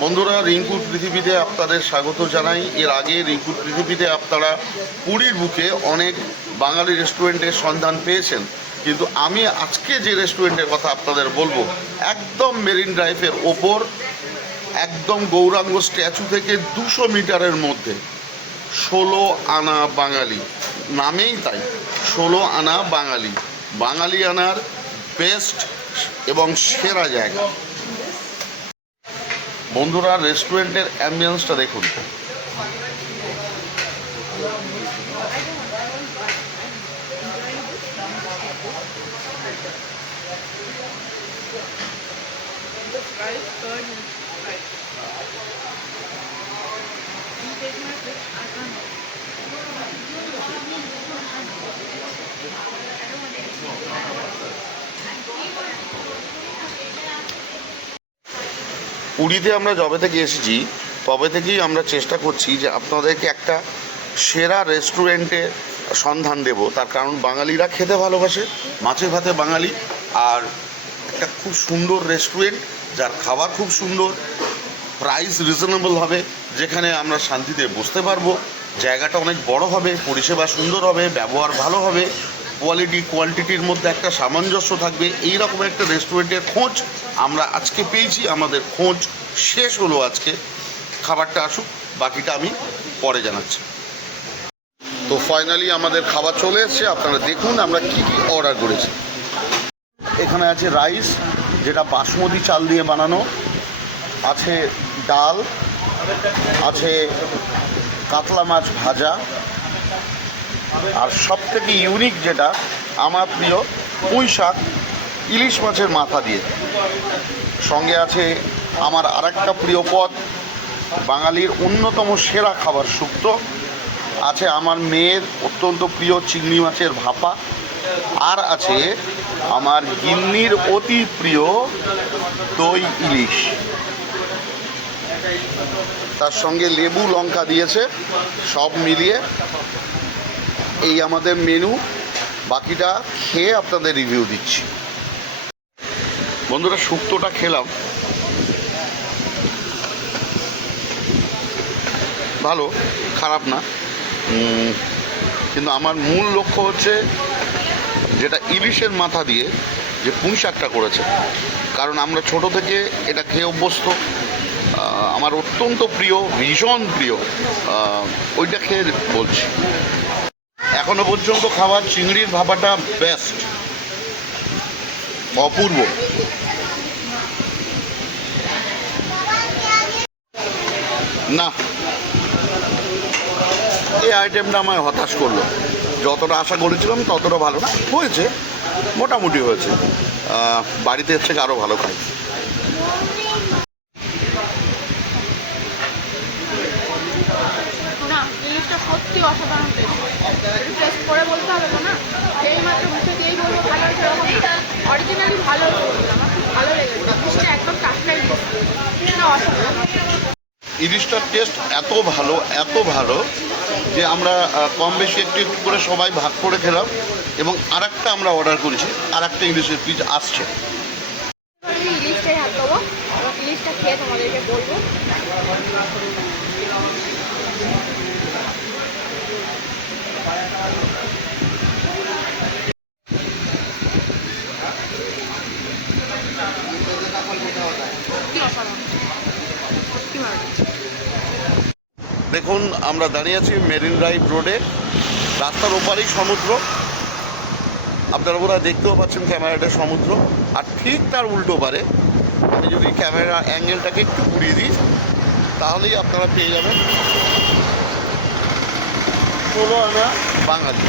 বন্ধুরা, রিঙ্কুর পৃথিবীতে আপনাদের স্বাগত জানাই। এর আগে রিঙ্কুর পৃথিবীতে আপনারা পুরীর বুকে অনেক বাঙালি রেস্টুরেন্টের সন্ধান পেয়েছেন, কিন্তু আমি আজকে যে রেস্টুরেন্টের কথা আপনাদের বলবো, একদম মেরিন ড্রাইভের ওপর, একদম গৌরাঙ্গ স্ট্যাচু থেকে 200 মিটারের মধ্যে 16 আনা বাঙালি, নামেই তাই 16 আনা বাঙালি, বাঙালি আনার বেস্ট এবং সেরা জায়গা। বন্ধুরা, রেস্টুরেন্টের অ্যাম্বিয়েন্সটা দেখুন। পুরীতে আমরা যবে থেকে এসেছি তবে থেকেই আমরা চেষ্টা করছি যে আপনাদেরকে একটা সেরা রেস্টুরেন্টে সন্ধান দেব। তার কারণ বাঙালিরা খেতে ভালোবাসে, মাছে ভাতে বাঙালি, আর একটা খুব সুন্দর রেস্টুরেন্ট যার খাবার খুব সুন্দর, প্রাইস রিজনেবল হবে, যেখানে আমরা শান্তিতে বসতে পারবো, জায়গাটা অনেক বড় হবে, পরিষেবা সুন্দর হবে, ব্যবহার ভালো হবে, কোয়ালিটির মধ্যে একটা সামঞ্জস্য থাকবে। এই রকম একটা রেস্টুরেন্টের খোঁজ আমরা আজকে পেয়েছি। আমাদের খোঁজ শেষ হলো আজকে। খাবারটা আসুক, বাকিটা আমি পরে জানাচ্ছি। তো ফাইনালি আমাদের খাবার চলে এসছে। আপনারা দেখুন আমরা কি কি অর্ডার করেছি। এখানে আছে রাইস, যেটা বাসমতি চাল দিয়ে বানানো, আছে ডাল, আছে কাতলা মাছ ভাজা, আর সবথেকে ইউনিক যেটা আমার প্রিয়, পুঁই শাক ইলিশ মাছের মাথা দিয়ে। সঙ্গে আছে আমার আরেকটা প্রিয় পদ, বাঙালির অন্যতম সেরা খাবার শুক্তো, আছে আমার মেয়ের অত্যন্ত প্রিয় চিংড়ি মাছের ভাপা, আর আছে আমার গিন্নির অতি প্রিয় দই ইলিশ। তার সঙ্গে লেবু লঙ্কা দিয়েছে। সব মিলিয়ে এই আমাদের মেনু। বাকিটা খেয়ে আপনাদের রিভিউ দিচ্ছি। বন্ধুরা, শুক্তোটা খেলাম, ভালো, খারাপ না, কিন্তু আমার মূল লক্ষ্য হচ্ছে যেটা ইলিশের মাথা দিয়ে যে পুঁই শাকটা করেছে, কারণ আমরা ছোট থেকে এটা খেয়ে অভ্যস্ত। আমার অত্যন্ত প্রিয়, ভীষণ প্রিয়, ওইটা খেয়ে বলছি। এখনো পর্যন্ত খাবার চিংড়ির ভাপাটা বেস্ট, অপূর্ব। না, এই আইটেমটা আমায় হতাশ করলো। যতটা আশা করেছিলাম ততটা ভালো না হয়েছে, মোটামুটি হয়েছে। বাড়িতে এর থেকে আরও ভালো খাই। সত্যি অসাধারণ টেস্ট করে বলতে হবে না, এই মাত্র মুখে দিয়েই বলবো ভালো হয়েছে, অরিজিনালি ভালো হয়েছে, আমার খুব ভালো লেগেছে। ইলিশটা একদম টাটকা অসাধারণ। ইলিশটার টেস্ট এত ভালো যে আমরা কম বেশি একটু একটু করে সবাই ভাগ করে খেলাম, এবং আরেকটা আমরা অর্ডার করেছি, আরেকটা ইলিশের পিস আসছে। ইলিশটাই হাত দেবো, ইলিশটা খেয়ে তোমাদেরকে বলবো। দেখুন, আমরা দাঁড়িয়ে আছি মেরিন ড্রাইভ রোডে, রাস্তার ওপারেই সমুদ্র। আপনারা বোধহয় দেখতেও পাচ্ছেন ক্যামেরাটা সমুদ্র, আর ঠিক তার উল্টো পারে আমি যদি ক্যামেরা অ্যাঙ্গেলটাকে একটু ঘুরিয়ে দিই, তাহলেই আপনারা পেয়ে যাবেন 16 আনা বাঙালি।